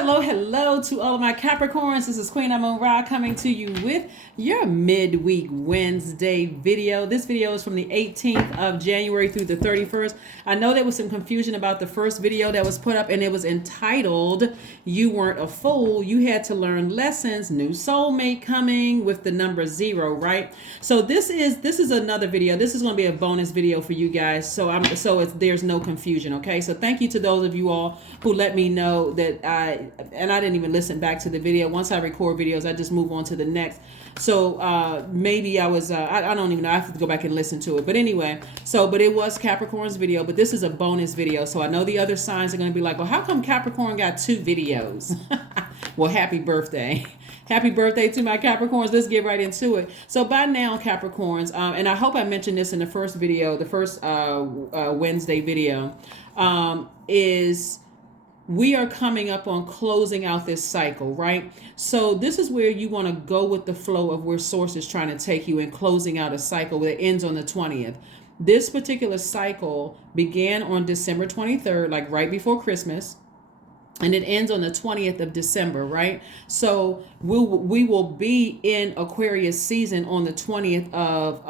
Hello to all of my Capricorns. This is Queen Amun Ra coming to you with your midweek Wednesday video. This video is from the 18th of January through the 31st. I know there was some confusion about the first video that was put up, and it was entitled, "You Weren't a Fool. You Had to Learn Lessons. New Soulmate Coming," with the number 0, right? So this is another video. This is going to be a bonus video for you guys. So there's no confusion, okay? So thank you to those of you all who let me know that I didn't even listen back to the video. Once I record videos, I just move on to the next. So maybe I was, I don't even know. I have to go back and listen to it. But anyway, but it was Capricorn's video, but this is a bonus video. So I know the other signs are going to be like, well, how come Capricorn got 2 videos? Well, happy birthday. Happy birthday to my Capricorns. Let's get right into it. So by now, Capricorns, and I hope I mentioned this in the first video, the first Wednesday video, is we are coming up on closing out this cycle, right? So this is where you want to go with the flow of where Source is trying to take you in closing out a cycle that ends on the 20th. This particular cycle began on December 23rd, like right before Christmas. And it ends on the 20th of December, right? So we will be in Aquarius season on the 20th of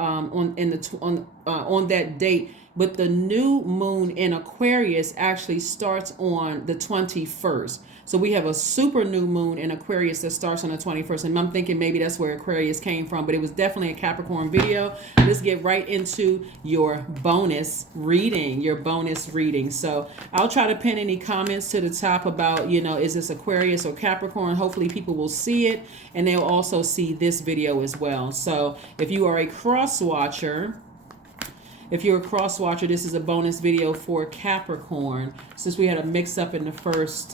on that date. But the new moon in Aquarius actually starts on the 21st. So we have a super new moon in Aquarius that starts on the 21st. And I'm thinking maybe that's where Aquarius came from, but it was definitely a Capricorn video. Let's get right into your bonus reading. So I'll try to pin any comments to the top about, is this Aquarius or Capricorn? Hopefully people will see it, and they'll also see this video as well. So if you are a cross watcher, this is a bonus video for Capricorn, since we had a mix up in the first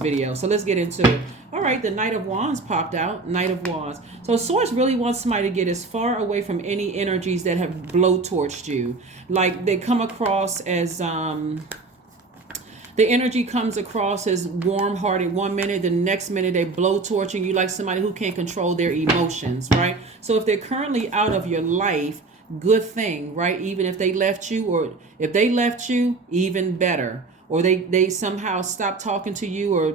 video. So let's get into it. All right, the Knight of Wands popped out. Knight of Wands. So Source really wants somebody to get as far away from any energies that have blowtorched you. Like they come across as the energy comes across as warm-hearted one minute, the next minute they blowtorching you like somebody who can't control their emotions, right? So if they're currently out of your life, good thing, right? Even if they left you, or if they left you, even better. Or they somehow stopped talking to you, or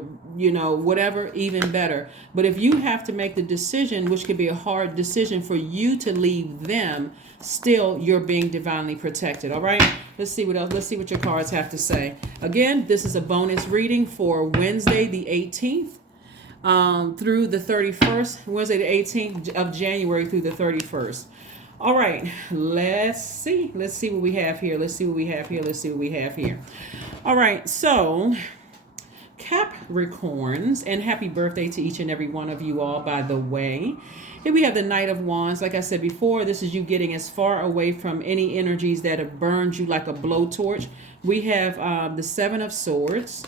whatever, even better. But if you have to make the decision, which could be a hard decision for you to leave them, still you're being divinely protected. All right, let's see what else. Let's see what your cards have to say. Again, this is a bonus reading for Wednesday the 18th through the 31st. Wednesday the 18th of January through the 31st. All right, let's see what we have here. All right, so Capricorns, and happy birthday to each and every one of you all, by the way. Here we have the Knight of Wands. Like I said before, this is you getting as far away from any energies that have burned you like a blowtorch. We have the 7 of Swords.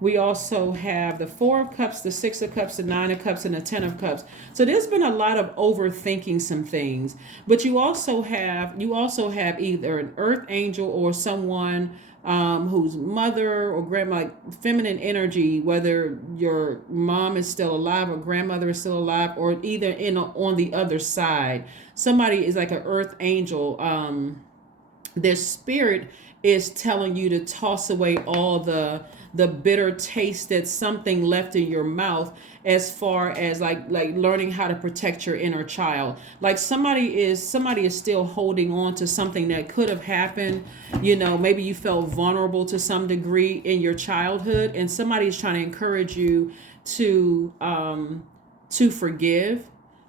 We also have the 4 of Cups, the 6 of Cups, the 9 of Cups, and the 10 of Cups. So there's been a lot of overthinking some things. But you also have either an earth angel or someone whose mother or grandma, like feminine energy, whether your mom is still alive or grandmother is still alive, or either on the other side. Somebody is like an earth angel. Their spirit is telling you to toss away all the bitter taste that something left in your mouth, as far as like learning how to protect your inner child. Like somebody is still holding on to something that could have happened. Maybe you felt vulnerable to some degree in your childhood, and somebody is trying to encourage you to forgive,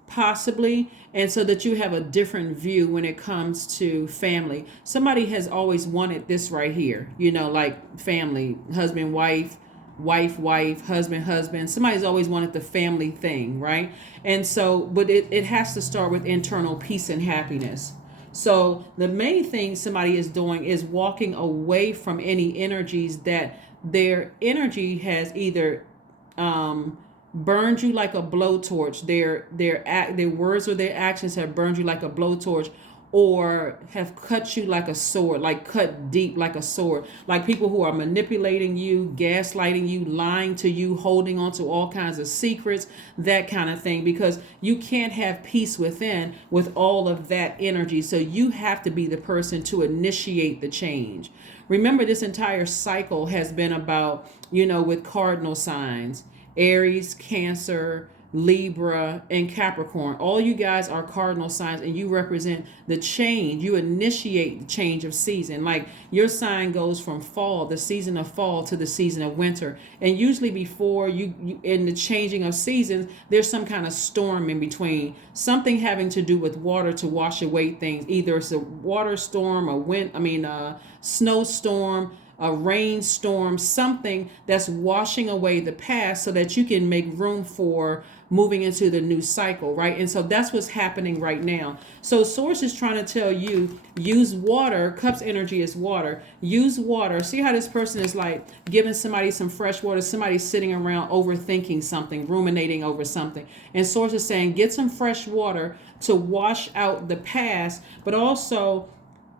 possibly, and so that you have a different view when it comes to family. Somebody has always wanted this right here, like family, husband, wife, husband. Somebody's always wanted the family thing, right? And so, but it has to start with internal peace and happiness. So the main thing somebody is doing is walking away from any energies that their energy has either burned you like a blowtorch. Their words or their actions have burned you like a blowtorch, or have cut you like a sword, like cut deep like a sword. Like people who are manipulating you, gaslighting you, lying to you, holding on to all kinds of secrets, that kind of thing, because you can't have peace within with all of that energy. So you have to be the person to initiate the change, Remember, this entire cycle has been about, with cardinal signs, Aries, Cancer, Libra, and Capricorn. All you guys are cardinal signs, and you represent the change. You initiate the change of season. Like your sign goes from fall, the season of fall, to the season of winter. And usually before you in the changing of seasons, there's some kind of storm in between. Something having to do with water to wash away things. Either it's a water storm, a snowstorm, a rainstorm, something that's washing away the past so that you can make room for moving into the new cycle, right? And so that's what's happening right now. So Source is trying to tell you, use water. Cups energy is water. Use water. See how this person is like giving somebody some fresh water. Somebody sitting around overthinking something, ruminating over something. And Source is saying, get some fresh water to wash out the past, but also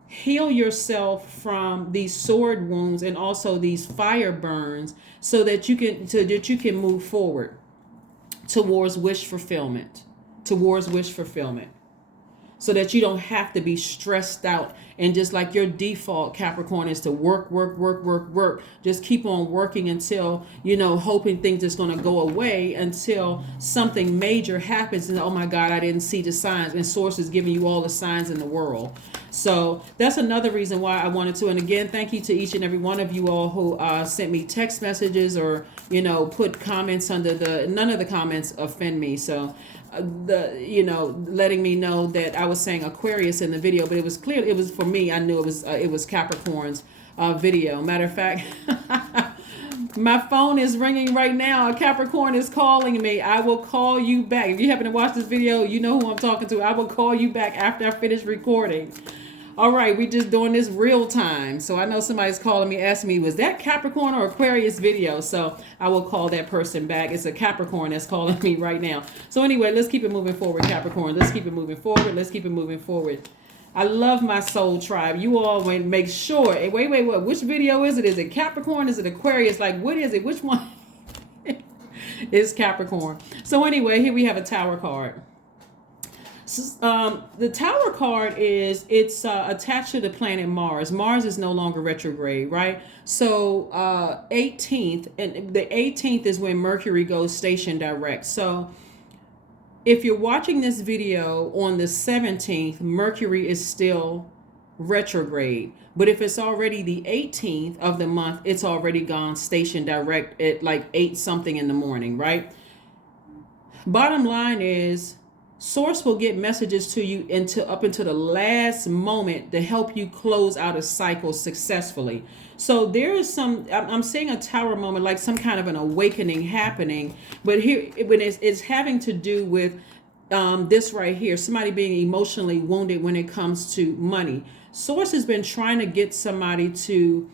heal yourself from these sword wounds and also these fire burns so that you can move forward towards wish fulfillment, so that you don't have to be stressed out and just like your default, Capricorn, is to work. Just keep on working until, hoping things is going to go away until something major happens. And oh my God, I didn't see the signs. And Source is giving you all the signs in the world. So that's another reason why I wanted to. And again, thank you to each and every one of you all who sent me text messages or, put comments under none of the comments offend me. So letting me know that I was saying Aquarius in the video, but it was clear it was for me. I knew it was Capricorn's video. Matter of fact, my phone is ringing right now. A Capricorn is calling me. I will call you back. If you happen to watch this video, you know who I'm talking to. I will call you back after I finish recording. All right, we just doing this real time. So I know somebody's calling me, asking me, was that Capricorn or Aquarius video? So I will call that person back. It's a Capricorn that's calling me right now. So anyway, let's keep it moving forward, Capricorn. Let's keep it moving forward. I love my soul tribe. You all make sure. Wait, what? Which video is it? Is it Capricorn? Is it Aquarius? Like, what is it? Which one? It's Capricorn. So anyway, here we have a Tower card. The Tower card it's attached to the planet Mars. Mars is no longer retrograde, right? So 18th, and the 18th is when Mercury goes station direct. So if you're watching this video on the 17th, Mercury is still retrograde. But if it's already the 18th of the month, it's already gone station direct at like 8 something in the morning, right? Bottom line is, Source will get messages to you up until the last moment to help you close out a cycle successfully. So there is I'm seeing a Tower moment, like some kind of an awakening happening. But here, when it's having to do with this right here, somebody being emotionally wounded when it comes to money. Source has been trying to get somebody to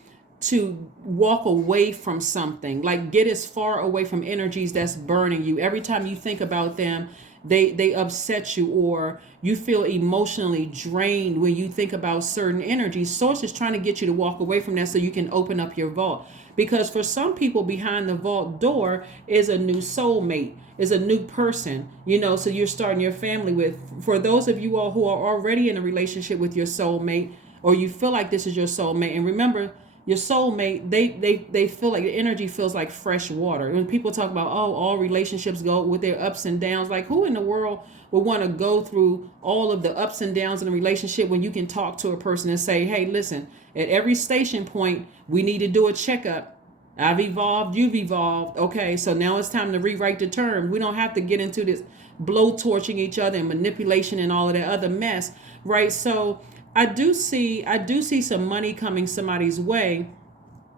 walk away from something, like get as far away from energies that's burning you. Every time you think about them, they upset you, or you feel emotionally drained when you think about certain energies. Source is trying to get you to walk away from that so you can open up your vault. Because for some people, behind the vault door is a new soulmate, is a new person, so you're starting your family with. For those of you all who are already in a relationship with your soulmate, or you feel like this is your soulmate, and remember, your soulmate, they feel like the energy feels like fresh water. When people talk about, all relationships go with their ups and downs, like who in the world would want to go through all of the ups and downs in a relationship when you can talk to a person and say, hey, listen, at every station point, we need to do a checkup. I've evolved, you've evolved. Okay, so now it's time to rewrite the terms. We don't have to get into this blowtorching each other and manipulation and all of that other mess, right? So I do see some money coming somebody's way,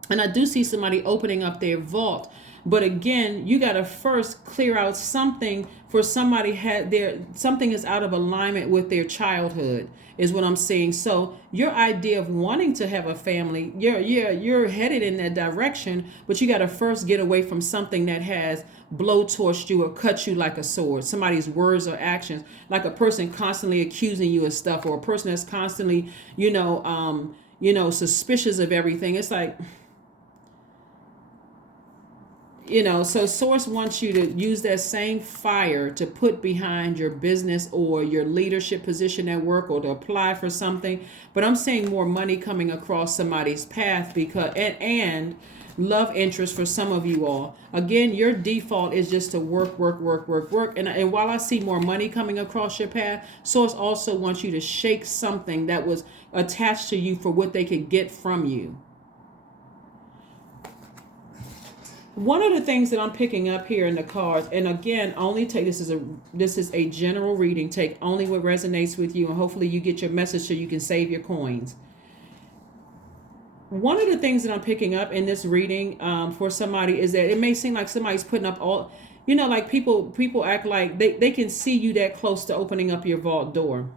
and I do see somebody opening up their vault. But again, you got to first clear out something for somebody something is out of alignment with their childhood is what I'm seeing. So your idea of wanting to have a family, you're headed in that direction, but you got to first get away from something that has blowtorched you or cut you like a sword. Somebody's words or actions, like a person constantly accusing you of stuff, or a person that's constantly, suspicious of everything. It's like, So source wants you to use that same fire to put behind your business or your leadership position at work, or to apply for something. But I'm seeing more money coming across somebody's path, because and love interest for some of you all. Again, your default is just to work, work, work, work, work. And while I see more money coming across your path, source also wants you to shake something that was attached to you for what they could get from you. One of the things that I'm picking up here in the cards, and again, only take this is a general reading. Take only what resonates with you, and hopefully you get your message so you can save your coins. One of the things that I'm picking up in this reading for somebody is that it may seem like somebody's putting up all, like people act like they can see you that close to opening up your vault door.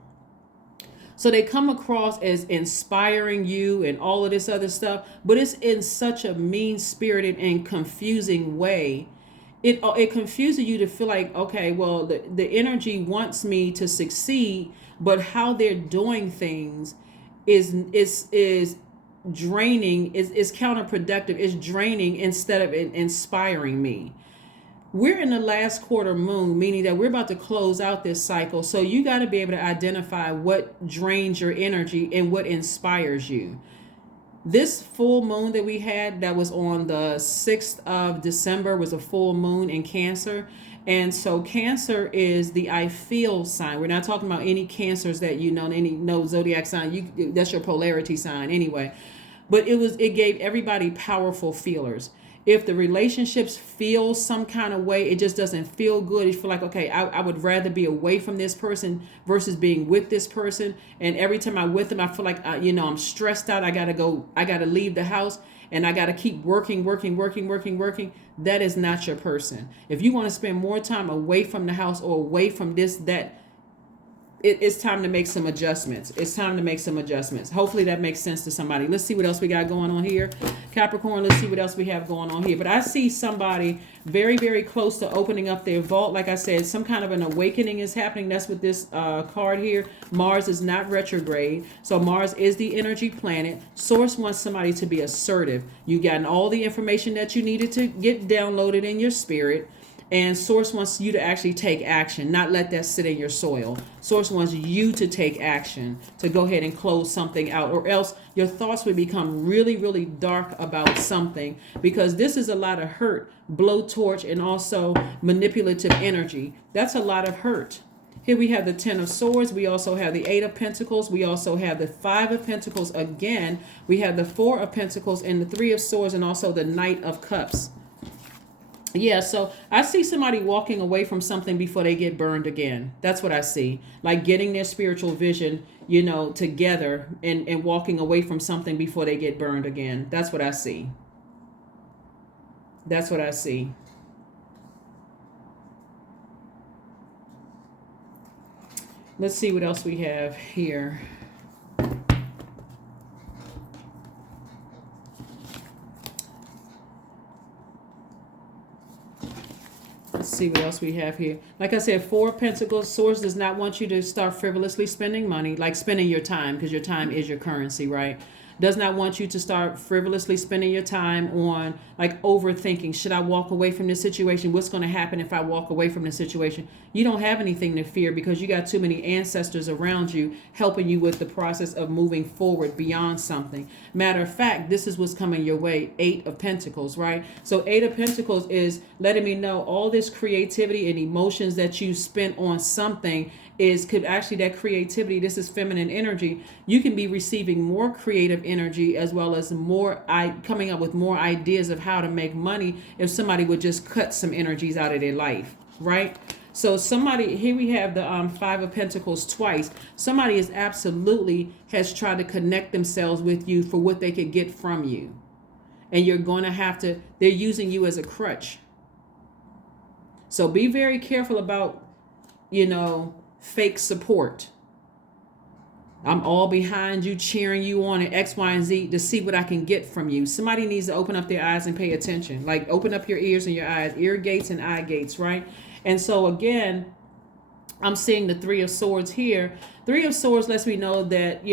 So they come across as inspiring you and all of this other stuff, but it's in such a mean-spirited and confusing way. It confuses you to feel like, okay, well, the energy wants me to succeed, but how they're doing things is draining, is counterproductive, is draining instead of inspiring me. We're in the last quarter moon, meaning that we're about to close out this cycle. So you got to be able to identify what drains your energy and what inspires you. This full moon that we had that was on the 6th of December was a full moon in Cancer. And so Cancer is the I feel sign. We're not talking about any cancers that no zodiac sign. That's your polarity sign anyway. But it gave everybody powerful feelers. If the relationships feel some kind of way, it just doesn't feel good. You feel like, okay, I would rather be away from this person versus being with this person. And every time I'm with them, I feel like, I'm stressed out. I got to leave the house, and I got to keep working. That is not your person. If you want to spend more time away from the house or away from this, that, it's time to make some adjustments. Hopefully that makes sense to somebody. Let's see what else we got going on here. Capricorn, let's see what else we have going on here. But I see somebody very, very close to opening up their vault. Like I said, some kind of an awakening is happening. That's what this card here. Mars is not retrograde. So Mars is the energy planet. Source wants somebody to be assertive. You've gotten all the information that you needed to get downloaded in your spirit. And Source wants you to actually take action, not let that sit in your soil. Source wants you to take action, to go ahead and close something out, or else your thoughts would become really, really dark about something, because this is a lot of hurt, blowtorch, and also manipulative energy. That's a lot of hurt. Here we have the 10 of Swords. We also have the 8 of Pentacles. We also have the 5 of Pentacles again. We have the 4 of Pentacles and the 3 of Swords, and also the Knight of Cups. Yeah, so I see somebody walking away from something before they get burned again. That's what I see. Like getting their spiritual vision, together and walking away from something before they get burned again. That's what I see. Let's see what else we have here. See what else we have here. Like I said, 4 of Pentacles. Source does not want you to start frivolously spending money, like spending your time, because your time is your currency, right? Does not want you to start frivolously spending your time on like overthinking. Should I walk away from this situation? What's going to happen if I walk away from this situation? You don't have anything to fear, because you got too many ancestors around you helping you with the process of moving forward beyond something. Matter of fact, this is what's coming your way. 8 of Pentacles, right? So 8 of Pentacles is letting me know all this creativity and emotions that you spent on something could actually, that creativity, this is feminine energy. You can be receiving more creative energy, as well as coming up with more ideas of how to make money if somebody would just cut some energies out of their life, right? So somebody, here we have the 5 of Pentacles twice. Somebody has tried to connect themselves with you for what they could get from you. And you're going to have to, they're using you as a crutch. So be very careful about, fake support. I'm all behind you, cheering you on, and X, Y, and Z to see what I can get from you. Somebody needs to open up their eyes and pay attention. Like open up your ears and your eyes, ear gates and eye gates, right? And so again, I'm seeing the 3 of Swords here. 3 of Swords lets me know that,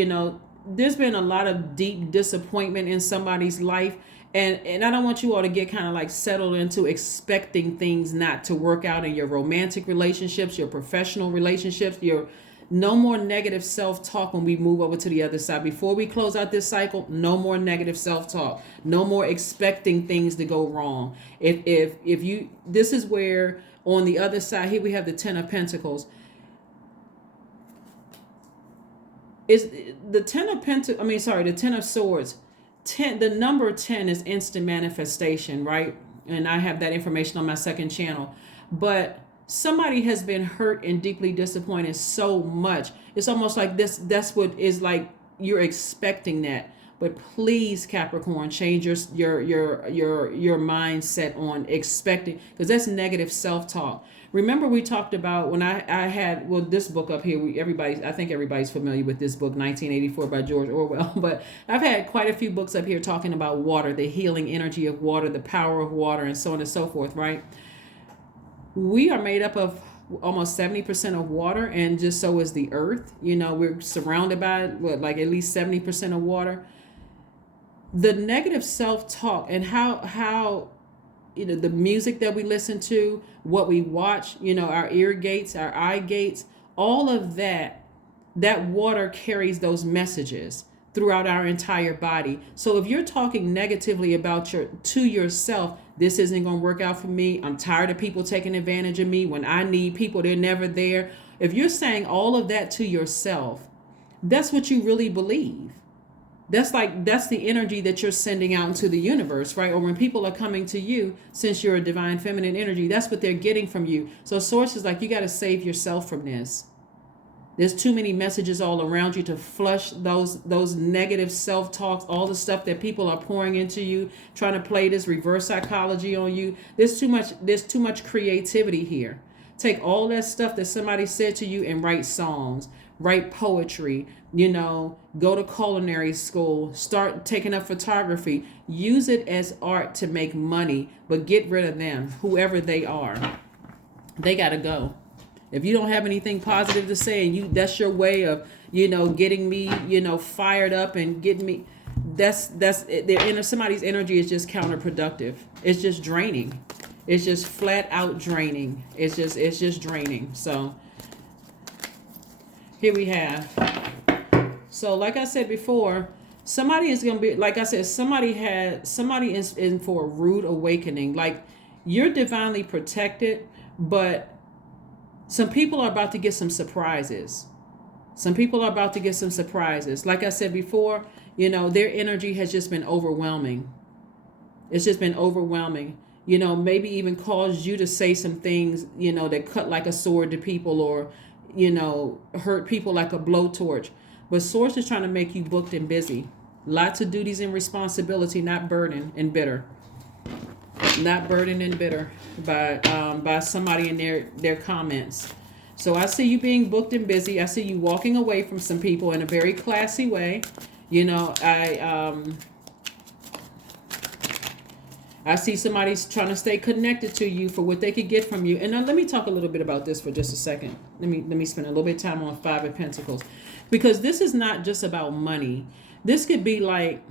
there's been a lot of deep disappointment in somebody's life. And I don't want you all to get kind of like settled into expecting things not to work out in your romantic relationships, your professional relationships, your no more negative self-talk when we move over to the other side. Before we close out this cycle, no more negative self-talk. No more expecting things to go wrong. If you, this is where on the other side here we have the Ten of Pentacles. Is the Ten of Pentacles, the Ten of Swords. The number 10 is instant manifestation, right? And I have that information on my second channel. But somebody has been hurt and deeply disappointed so much. It's almost like that's what is like you're expecting that. But please, Capricorn, change your mindset on expecting, because that's negative self-talk. Remember we talked about when I had, well, this book up here, I think everybody's familiar with this book, 1984 by George Orwell, but I've had quite a few books up here talking about water, the healing energy of water, the power of water, and so on and so forth, right? We are made up of almost 70% of water, and just so is the earth. We're surrounded by like at least 70% of water. The negative self-talk and how the music that we listen to, what we watch, our ear gates, our eye gates, all of that water carries those messages throughout our entire body. So if you're talking negatively about yourself, this isn't going to work out for me. I'm tired of people taking advantage of me. When I need people, they're never there. If you're saying all of that to yourself, that's what you really believe. That's the energy that you're sending out into the universe, right? Or when people are coming to you, since you're a divine feminine energy, that's what they're getting from you. So Source is like, you got to save yourself from this. There's too many messages all around you to flush those negative self-talks, all the stuff that people are pouring into you, trying to play this reverse psychology on you. There's too much creativity here. Take all that stuff that somebody said to you and write songs, write poetry, go to culinary school, start taking up photography, use it as art to make money, but get rid of them, whoever they are. They got to go. If you don't have anything positive to say and that's your way of, getting me, fired up and getting me, somebody's energy is just counterproductive. It's just draining. It's just flat out draining. It's just draining. So here we have. So like I said before, somebody is going to be, like I said, somebody is in for a rude awakening. Like, you're divinely protected, but some people are about to get some surprises. Like I said before, their energy has just been overwhelming. It's just been overwhelming. Maybe even caused you to say some things, that cut like a sword to people, or, hurt people like a blowtorch. But Source is trying to make you booked and busy. Lots of duties and responsibility, not burdened and bitter. Not burdened and bitter by somebody in their comments. So I see you being booked and busy. I see you walking away from some people in a very classy way. I see somebody's trying to stay connected to you for what they could get from you. And now let me talk a little bit about this for just a second. Let me spend a little bit of time on Five of Pentacles, because this is not just about money. This could be like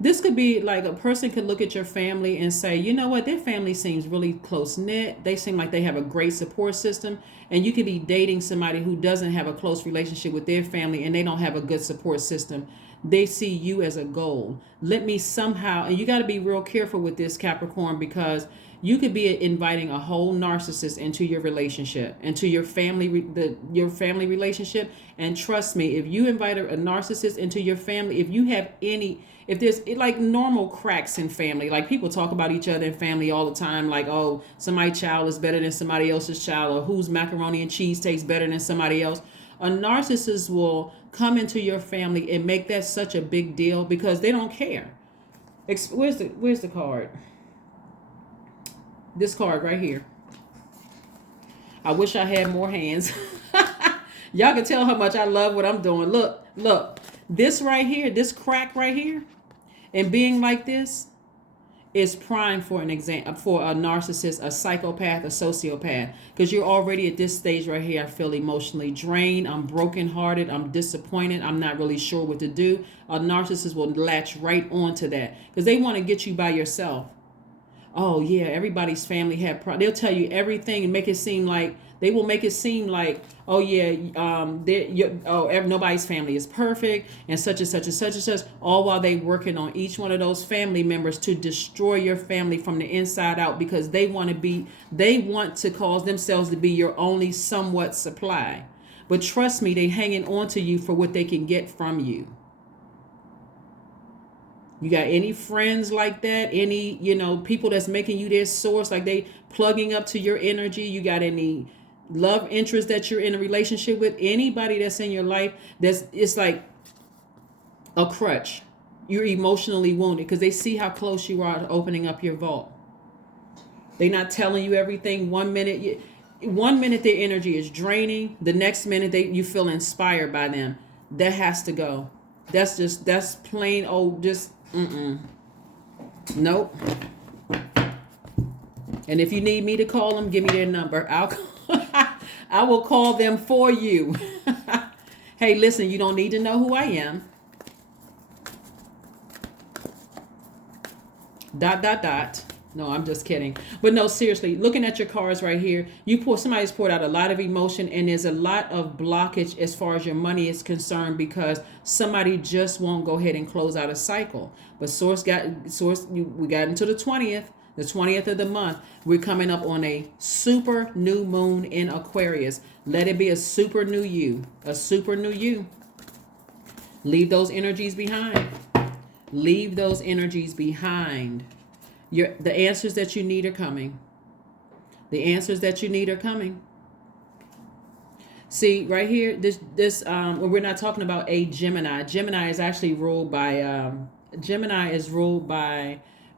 a person could look at your family and say, you know what, their family seems really close knit. They seem like they have a great support system. And you could be dating somebody who doesn't have a close relationship with their family and they don't have a good support system. They see you as a goal. Let me somehow, and you got to be real careful with this, Capricorn, because you could be inviting a whole narcissist into your relationship, into your family relationship. And trust me, if you invite a narcissist into your family, if there's like normal cracks in family, like people talk about each other in family all the time, like, oh, somebody's child is better than somebody else's child, or whose macaroni and cheese tastes better than somebody else. A narcissist will come into your family and make that such a big deal because they don't care. Where's the card? This card right here. I wish I had more hands. Y'all can tell how much I love what I'm doing. Look. This right here, this crack right here, and being like this, is prime for an exam for a narcissist, a psychopath, a sociopath, because you're already at this stage right here. I feel emotionally drained. I'm brokenhearted. I'm disappointed. I'm not really sure what to do. A narcissist will latch right onto that because they want to get you by yourself. Oh yeah, everybody's family had they'll tell you everything and make it seem like they will make it seem like, oh yeah, nobody's family is perfect and such and such and such and such, all while they working on each one of those family members to destroy your family from the inside out, because they want to cause themselves to be your only somewhat supply. But trust me, they hanging on to you for what they can get from you. You got any friends like that? Any, people that's making you their source, like they plugging up to your energy? You got any love interest that you're in a relationship with? Anybody that's in your life it's like a crutch. You're emotionally wounded because they see how close you are to opening up your vault. They're not telling you everything. One minute their energy is draining. The next minute you feel inspired by them. That has to go. That's plain old just nope. And if you need me to call them, give me their number. I will call them for you. Hey, listen, you don't need to know who I am. ... No, I'm just kidding. But no, seriously, looking at your cards right here, somebody's poured out a lot of emotion, and there's a lot of blockage as far as your money is concerned because somebody just won't go ahead and close out a cycle. But we got into the 20th of the month. We're coming up on a super new moon in Aquarius. Let it be a super new you, Leave those energies behind. Leave those energies behind. The answers that you need are coming. The answers that you need are coming. See, right here, we're not talking about a Gemini. Gemini is actually ruled by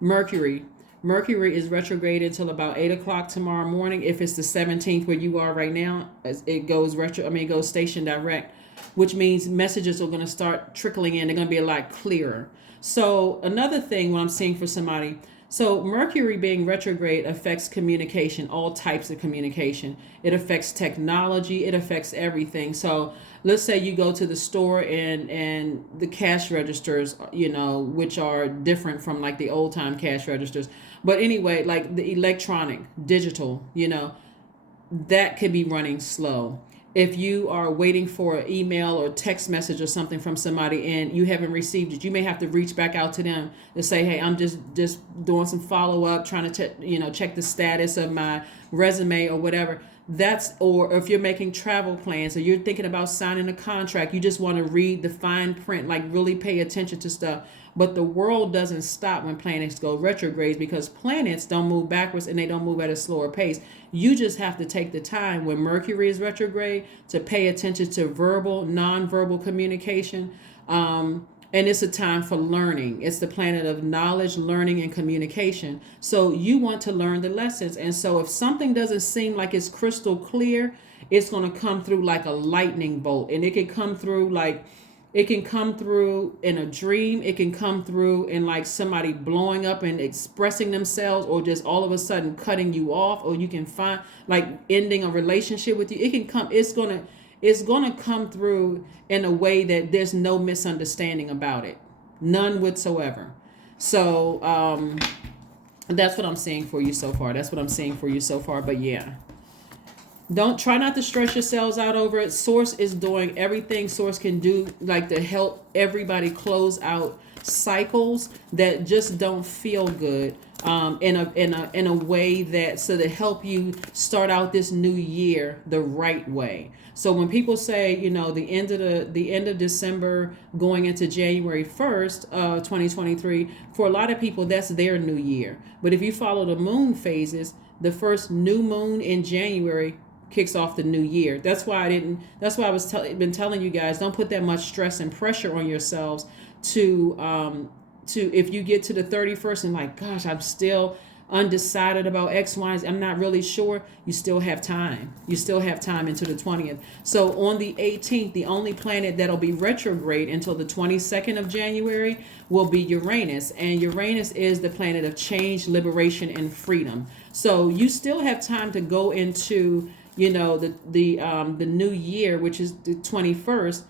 Mercury. Mercury is retrograde until about 8 o'clock tomorrow morning. If it's the 17th where you are right now, it goes station direct, which means messages are going to start trickling in. They're going to be a lot clearer. So another thing, what I'm seeing for somebody, so Mercury being retrograde affects communication, all types of communication. It affects technology. It affects everything. So let's say you go to the store and the cash registers, which are different from like the old time cash registers. But anyway, like the electronic, digital, that could be running slow. If you are waiting for an email or text message or something from somebody and you haven't received it, you may have to reach back out to them to say, hey, I'm just doing some follow up, trying to check the status of my resume or whatever. Or if you're making travel plans or you're thinking about signing a contract, you just want to read the fine print, like really pay attention to stuff. But the world doesn't stop when planets go retrograde, because planets don't move backwards and they don't move at a slower pace. You just have to take the time when Mercury is retrograde to pay attention to verbal, nonverbal communication. And it's a time for learning. It's the planet of knowledge, learning, and communication. So you want to learn the lessons. And so if something doesn't seem like it's crystal clear, it's going to come through like a lightning bolt. And it can come through in a dream. It can come through in like somebody blowing up and expressing themselves, or just all of a sudden cutting you off, or you can find like ending a relationship with you. It's going to come through in a way that there's no misunderstanding about it. None whatsoever. So that's what I'm seeing for you so far. But yeah. Try not to stress yourselves out over it. Source is doing everything Source can do, like to help everybody close out cycles that just don't feel good, in a way to help you start out this new year the right way. So when people say, the end of December going into January 1st, 2023, for a lot of people that's their new year. But if you follow the moon phases, the first new moon in January kicks off the new year. That's why I was been telling you guys, don't put that much stress and pressure on yourselves to if you get to the 31st and like, gosh, undecided about X, Y, Z, I'm not really sure, you still have time. You still have time into the 20th. So on the 18th, the only planet that'll be retrograde until the 22nd of January will be Uranus. And Uranus is the planet of change, liberation, and freedom. So you still have time to go into, the new year, which is the 21st,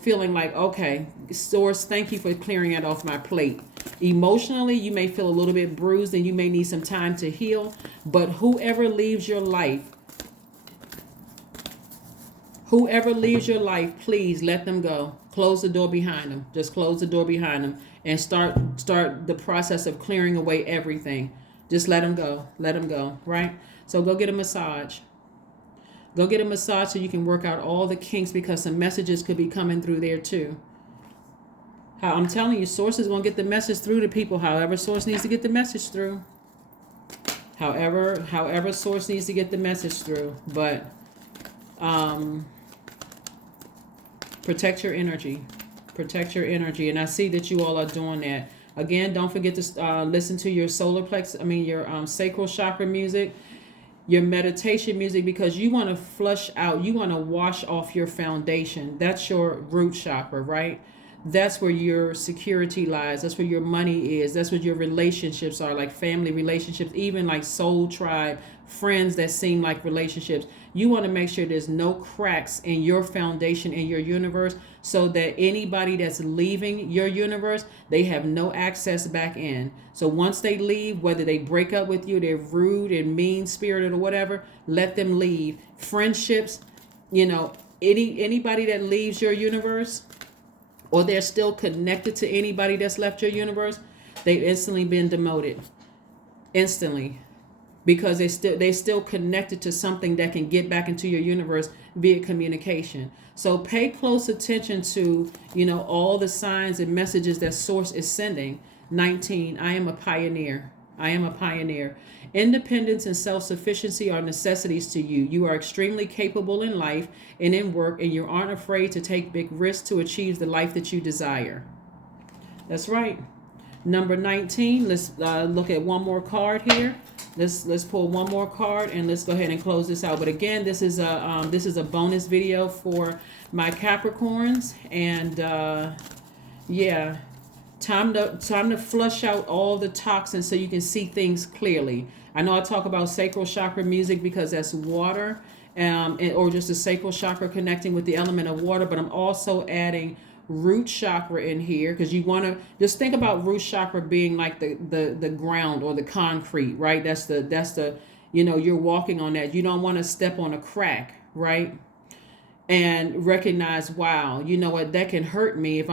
feeling like, okay, source, thank you for clearing it off my plate. Emotionally, you may feel a little bit bruised and you may need some time to heal, but whoever leaves your life, please let them go. Close the door behind them. Just close the door behind them and start the process of clearing away everything. Just let them go. Let them go, right? So go get a massage. Go get a massage so you can work out all the kinks, because some messages could be coming through there too. How I'm telling you, source is going to get the message through to people. However, source needs to get the message through. However, source needs to get the message through. But protect your energy. Protect your energy. And I see that you all are doing that. Again, don't forget to listen to your your sacral chakra music, your meditation music, because you want to flush out, you want to wash off your foundation. That's your root chakra, right? That's where your security lies. That's where your money is. That's what your relationships are, like family relationships, even like soul tribe, friends that seem like relationships. You want to make sure there's no cracks in your foundation, in your universe, so that anybody that's leaving your universe, they have no access back in. So once they leave, whether they break up with you, they're rude and mean-spirited or whatever, let them leave. Friendships, anybody that leaves your universe, or they're still connected to anybody that's left your universe, they've instantly been demoted. Instantly. Because they still connected to something that can get back into your universe via communication. So pay close attention to, all the signs and messages that source is sending. 19, I am a pioneer. I am a pioneer. Independence and self-sufficiency are necessities to you. You are extremely capable in life and in work, and you aren't afraid to take big risks to achieve the life that you desire. That's right. Number 19, let's look at one more card here. Let's pull one more card and let's go ahead and close this out. But again, this is a bonus video for my Capricorns, and yeah, time to flush out all the toxins so you can see things clearly. I know I talk about sacral chakra music because that's water, or just the sacral chakra connecting with the element of water, but I'm also adding root chakra in here, because you want to just think about root chakra being like the ground or the concrete, right? That's the you're walking on that. You don't want to step on a crack, right? And recognize, wow, you know what, that can hurt me if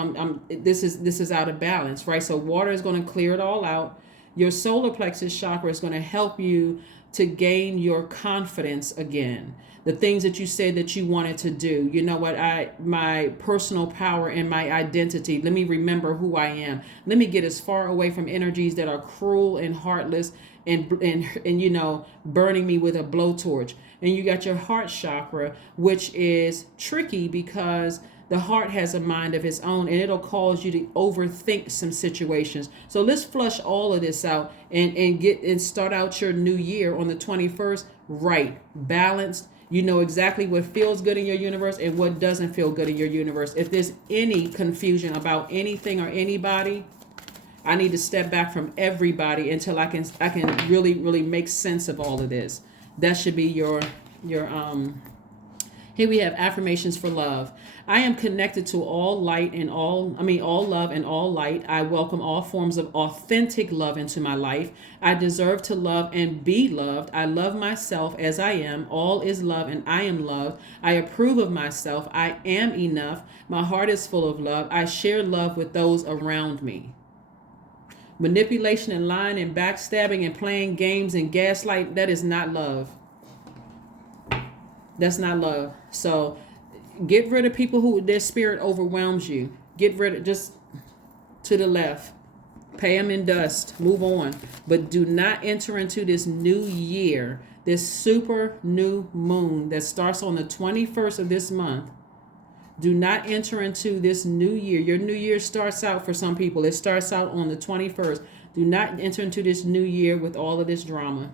this is out of balance, right? So water is going to clear it all out. Your solar plexus chakra is going to help you to gain your confidence again. The things that you said that you wanted to do. You know what, my personal power and my identity. Let me remember who I am. Let me get as far away from energies that are cruel and heartless and burning me with a blowtorch. And you got your heart chakra, which is tricky because the heart has a mind of its own, and it'll cause you to overthink some situations. So let's flush all of this out and start out your new year on the 21st right, balanced. You know exactly what feels good in your universe and what doesn't feel good in your universe. If there's any confusion about anything or anybody, I need to step back from everybody until I can really, really make sense of all of this. That should be your here we have affirmations for love. I am connected to all light and all love and all light. I welcome all forms of authentic love into my life. I deserve to love and be loved. I love myself as I am. All is love and I am loved. I approve of myself. I am enough. My heart is full of love. I share love with those around me. Manipulation and lying and backstabbing and playing games and gaslight, that is not love. That's not love. So get rid of people who their spirit overwhelms you. Get rid of, just to the left. Pay them in dust. Move on. But do not enter into this new year, this super new moon that starts on the 21st of this month. Do not enter into this new year. Your new year starts out, for some people, it starts out on the 21st. Do not enter into this new year with all of this drama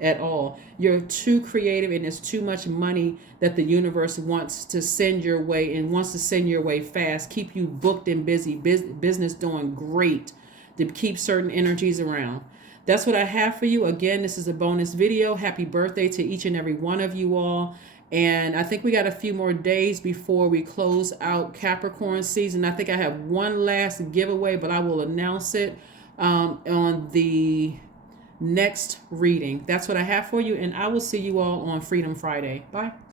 at all. You're too creative, and there's too much money that the universe wants to send your way, and wants to send your way fast. Keep you booked and busy, business doing great, to keep certain energies around. That's what I have for you. Again, this is a bonus video. Happy birthday to each and every one of you all. And I think we got a few more days before we close out Capricorn season. I think I have one last giveaway, but I will announce it on the next reading. That's what I have for you, and I will see you all on Freedom Friday. Bye.